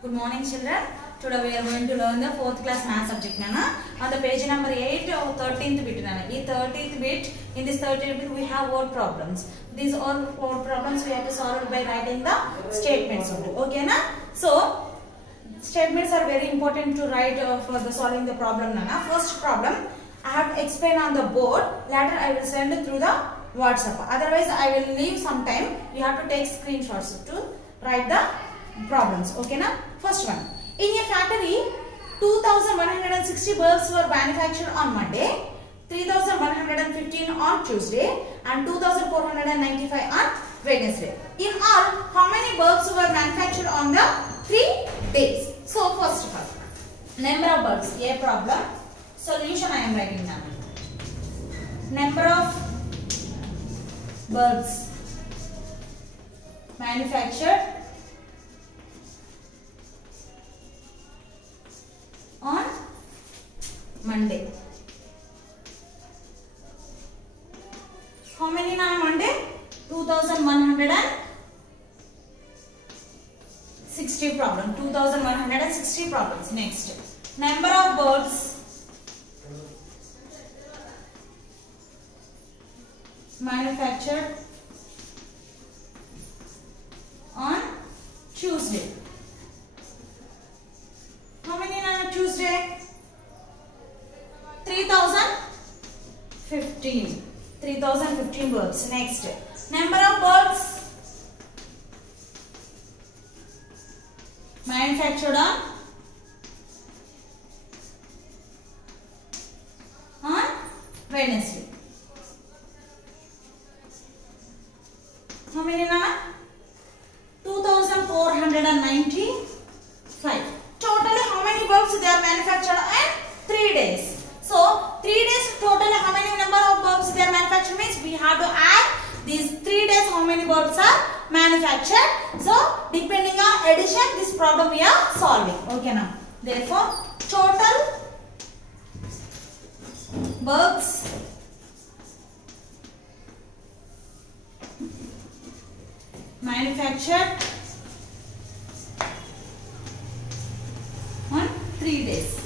Good morning, children. Today we are going to learn the 4th class math subject. On the page number 8 or 13th bit. In 13th bit, in this 13th bit we have word problems. These all word problems we have to solve by writing the statements. Okay, na? So statements are very important to write for the solving the problem. First problem I have to explain on the board. Later I will send it through the WhatsApp. Otherwise I will leave some time. You have to take screenshots to write the problems. Okay, na? First one. In a factory, 2,160 bulbs were manufactured on Monday, 3,115 on Tuesday, and 2,495 on Wednesday. In all, how many bulbs were manufactured on the 3 days? So, first of all, number of bulbs. A problem. Solution I am writing now. Number of bulbs manufactured on Monday. How many on Monday? 2,160 problems. 2,160 problems. Next, number of bulbs manufactured on Tuesday. How many on Tuesday? 3,015. 3,015 bulbs. Next, number of bulbs manufactured on Wednesday. How many Nana? 2,495. Totally how many bulbs they are manufactured in 3 days. So 3 days totally how many number of bulbs they are manufactured means we have to add these 3 days how many bulbs are manufactured. So depending on addition this problem we are solving. Okay now. Therefore total bulbs manufactured on 3 days.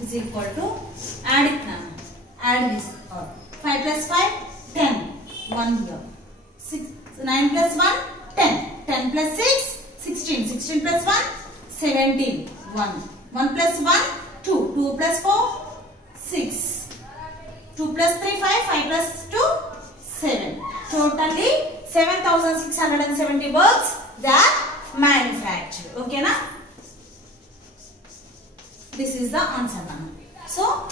Is equal to add it now. Add this. 5 plus 5, 10. 1 here. 9 plus 1, 10. 10 plus 6, 16. 16 plus 1, 17. 1. 1 plus 1, 2. 2 plus 4, 6. 2 plus 3, 5. 5 plus 2, 7. Totally 7,670 bulbs they are manufactured. Okay na? This is the answer now. So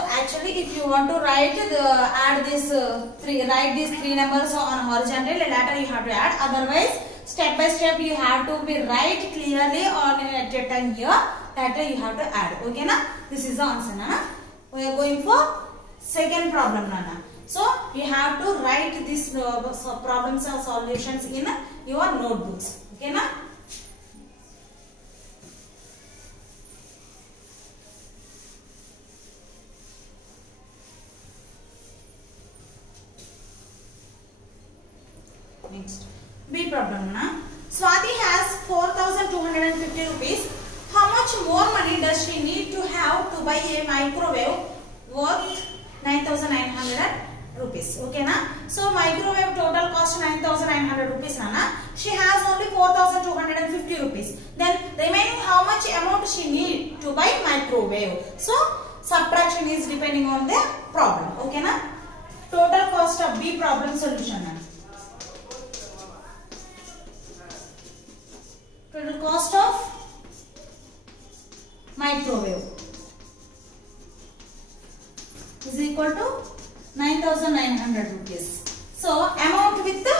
actually if you want to write add this write these 3 numbers on horizontal, later you have to add. Otherwise step by step you have to be write clearly on at a time here. Later you have to add. Okay na? This is the answer na. We are going for second problem Nana. So you have to write these problems or solutions in your notebooks. Okay na? Next, B problem na. Swati has 4,250 rupees. How much more money does she need to have to buy a microwave worth 9,900 rupees? Okay na. So microwave total cost 9,900 rupees na. She has only 4,250 rupees. Then remaining how much amount she need to buy microwave? So subtraction is depending on the problem. Okay na. Total cost of B problem solution na. Total cost of microwave is equal to 9,900 rupees. So amount with the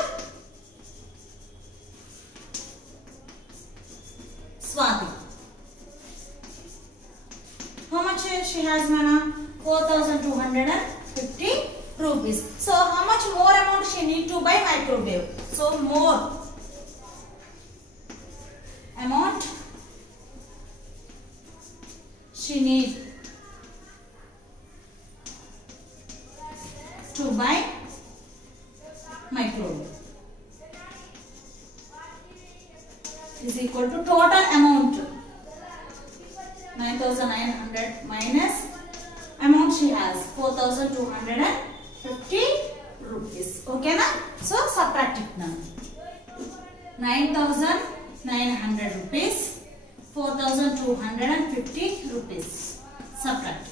Swati. How much she has Nana? 4,250 rupees. So how much more amount she need to buy microwave? So more amount she need to buy microwave is equal to total amount 9,900 minus amount she has 4,250 rupees. Okay na? So subtract it now. 9,900 rupees, 4,250 rupees. Subtract.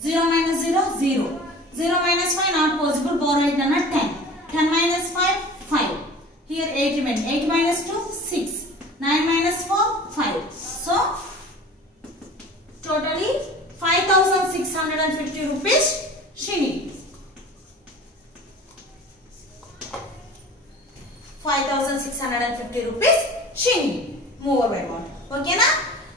0 minus 0, 0. 0 minus 5 not possible. Borrow it on a 10. 10 minus 5, 5. Here 8 remain. 8 minus 2, 6. 9 minus 4, 5. So totally 5,650 rupees she needs. 5,650 rupees she needs. Move away amount. Okay na?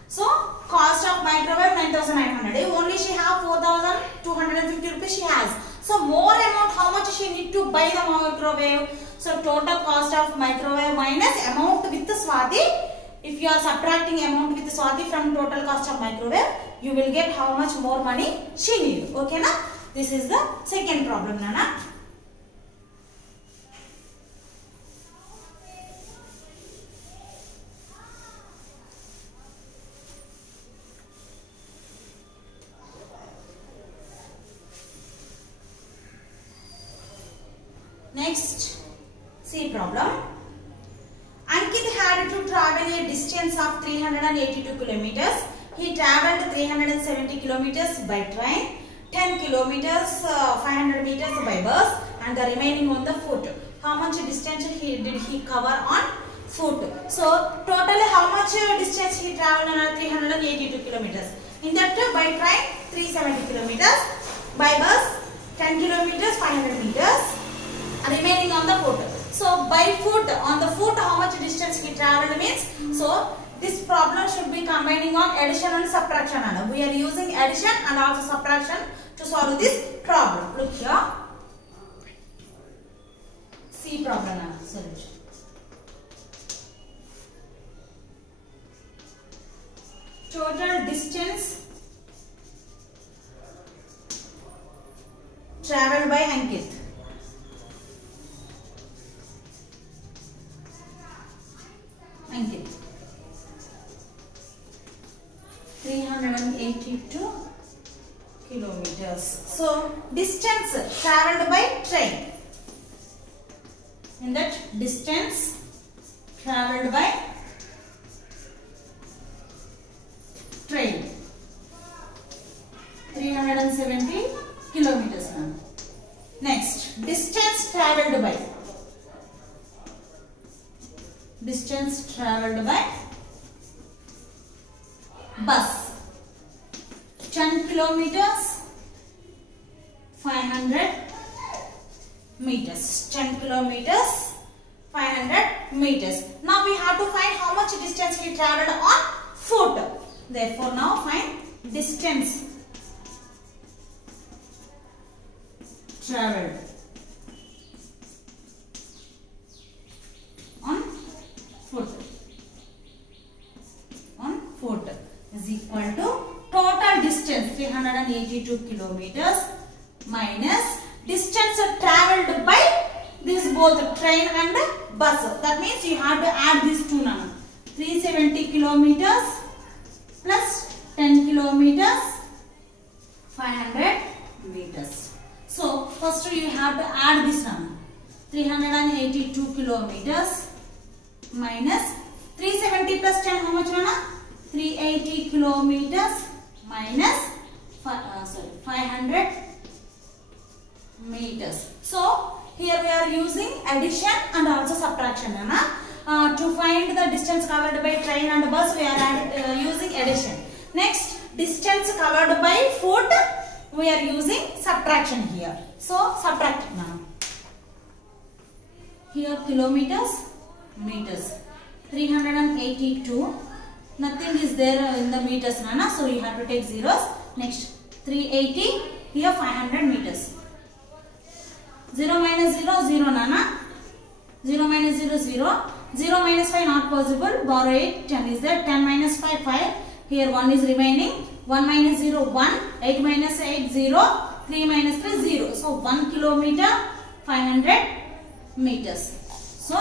So cost of microwave 9,900. Only she have 4,250 rupees she has. So more amount how much she need to buy the microwave. So total cost of microwave minus amount with Swati. If you are subtracting amount with Swati from total cost of microwave, you will get how much more money she need. Okay na? This is the second problem, Nana. Next, C problem. Ankit had to travel a distance of 382 kilometers. He traveled 370 kilometers by train, 10 kilometers, 500 meters by bus, and the remaining on the foot. How much distance did he cover on foot? So totally how much distance he traveled on 382 kilometers. In that by train 370 kilometers, by bus 10 kilometers, 500 meters. Remaining on the foot. So by foot, on the foot how much distance he traveled means. So this problem should be combining on addition and subtraction. We are using addition and also subtraction to solve this problem. Look here. C problem solution. Total distance traveled by Ankit. Ankit. 382 kilometers. So distance traveled by train. In that distance traveled by train 370 kilometers now. Next, distance traveled by bus 10 kilometers 500 meters. 10 kilometers 500 meters. Now we have to find how much distance we traveled on foot. Therefore now find distance traveled on foot. Is equal to total distance 382 kilometers minus distance traveled by this both train and bus. That means you have to add these two now. 370 kilometers plus 10 kilometers 500 meters. So first you have to add this number. 382 kilometers minus 370 plus 10 how much Nana? 380 kilometers minus 500 meters. So here we are using addition and also subtraction. To find the distance covered by train and bus we are using addition. Next, distance covered by foot we are using subtraction here. So subtract now. Here kilometers, meters. 382. Nothing is there in the meters, Nana. So you have to take zeros. Next 380. Here 500 meters. 0 minus 0, 0 Nana. 0 minus 0, 0. 0 minus 5 not possible. Borrow 8. 10 is there. 10 minus 5, 5. Here 1 is remaining. 1 minus 0, 1. 8 minus 8, 0. 3 minus 3, 0. So 1 kilometer, 500 meters. So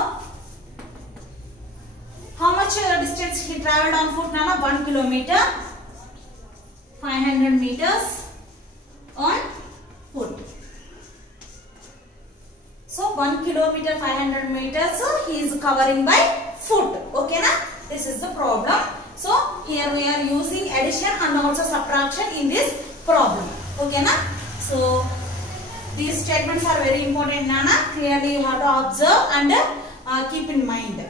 how much distance he traveled on foot, Nana? 1 kilometer, 500 meters on foot. So 1 kilometer, 500 meters, so he is covering by foot. Okay, na? This is the problem. So here we are using addition and also subtraction in this problem. Okay, na? So these statements are very important, Nana. Clearly you have to observe and keep in mind.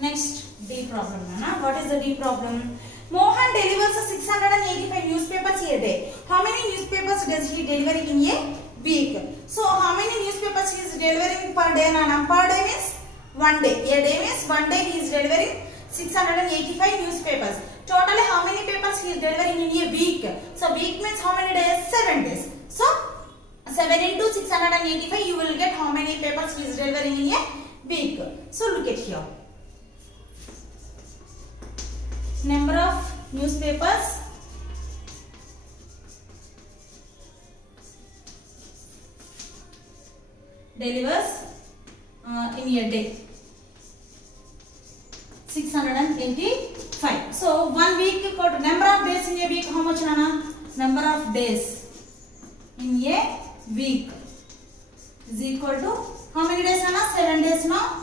Next, D problem, Nana. What is the D problem? Mohan delivers 685 newspapers a day. How many newspapers does he deliver in a week? So, how many newspapers he is delivering per day, Nana? Per day means 1 day. A day means 1 day he is delivering 685 newspapers. Totally, how many papers he is delivering in a week? So, week means how many days? 7 days. So, 7 into 685, you will get how many papers he is delivering in a week. So, look at here. Number of newspapers delivers in a day 685. So 1 week equal to number of days in a week. How much, Nana? Number of days in a week is equal to how many days, Nana? 7 days now.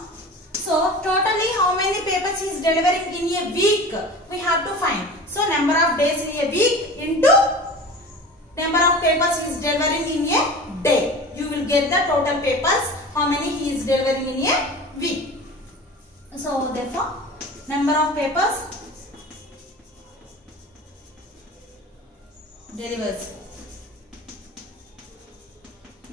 So totally how many papers he is delivering in a week we have to find. So number of days in a week into number of papers he is delivering in a day. You will get the total papers how many he is delivering in a week. So therefore number of papers delivers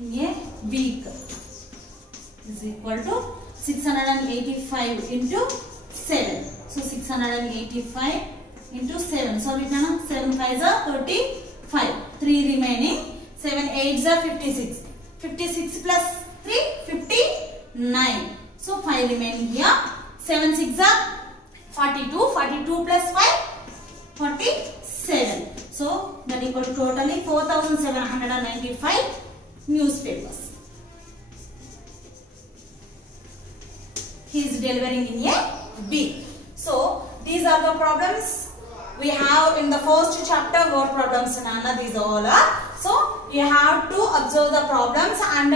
in a week is equal to 685 into 7. So 685 into 7. So we can 7 5s are 35. 3 remaining. 7 8s are 56. 56 plus 3 59. So 5 remaining here. 7 6 are 42. 42 plus 5 47. So that equal to totally 4795 newspapers he is delivering in a week. So these are the problems we have in the first chapter. Word problems, Nana. These all are. So you have to observe the problems and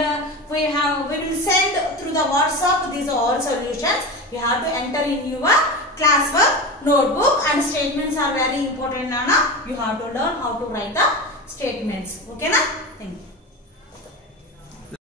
we will send through the WhatsApp. These are all solutions. You have to enter in your classwork notebook, and statements are very important, Nana. You have to learn how to write the statements. Okay, na? Thank you.